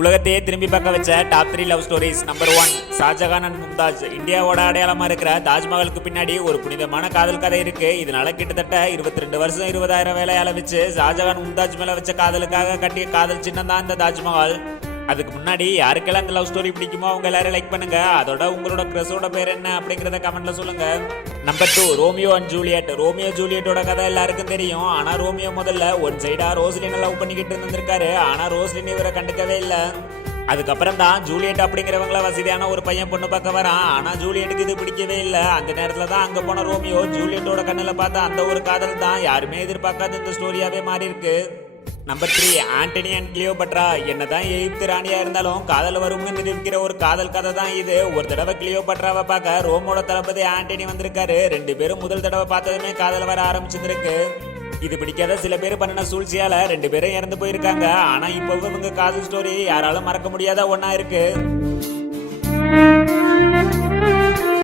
உலகத்தையே திரும்பி பார்க்க வச்ச top 3 love stories. Number 1, Shahjahan and Mumtaz. இந்தியாவோட அடையாளமா இருக்கிற தாஜ்மஹாலுக்கு பின்னாடி ஒரு புனிதமான காதல் கதை இருக்கு. இதனால கிட்டத்தட்ட 22 வருஷம் 20,000 வேலையால வச்சு ஷாஜகான் மும்தாஜ் மேல வச்ச காதலுக்காக கட்டிய காதல் சின்னம் தான் இந்த தாஜ்மஹால். அதுக்கு முன்னாடி யாருக்கெல்லாம் இந்த லவ் ஸ்டோரி பிடிக்குமோ அவங்க எல்லாரும் லைக் பண்ணுங்க. அதோட உங்களோட கிரஸோட பேர் என்ன அப்படிங்கறத கமெண்ட்ல சொல்லுங்க. Number 2, Romeo and Juliet. Romeo ஜூலியட்டோட கதை எல்லாருக்கும் தெரியும். ஆனா ரோமியோ முதல்ல ஒன் சைடா ரோஸ்லினை லவ் பண்ணிக்கிட்டு இருந்திருக்காரு. ஆனா ரோஸ்லின் இவரை கண்டுக்கவே இல்லை. அதுக்கப்புறம் தான் ஜூலியட் அப்படிங்கிறவங்கள வசதியான ஒரு பையன் பொண்ணு பார்க்க வரான். ஆனா ஜூலியட்டுக்கு இது பிடிக்கவே இல்லை. அந்த நேரத்துல தான் அங்க போன ரோமியோ ஜூலியட்டோட கண்ணில் பார்த்த அந்த ஒரு காதல் தான் யாருமே எதிர்பார்க்காத இந்த ஸ்டோரியாவே மாறி இருக்கு. Number 3, Antony and Cleopatra. என்னதான் எகிப்து ராணியா இருந்தாலும் காதல் வரும்னு நிரூபிக்கிற ஒரு காதல் கதை தான் இது. ஒரு தடவை கிளியோபட்ராவை பார்க்க ரோமோட தளபதி ஆண்டனி வந்திருக்காரு. 2 பேரும் முதல் தடவை பார்த்ததுமே காதல் வர ஆரம்பிச்சிருக்கு. இது பிடிக்காத சில பேர் பண்ணின சூழ்ச்சியால 2 பேரும் இறந்து போயிருக்காங்க. ஆனா இப்போ இவங்க காதல் ஸ்டோரி யாராலும் மறக்க முடியாத ஒன்னா இருக்கு.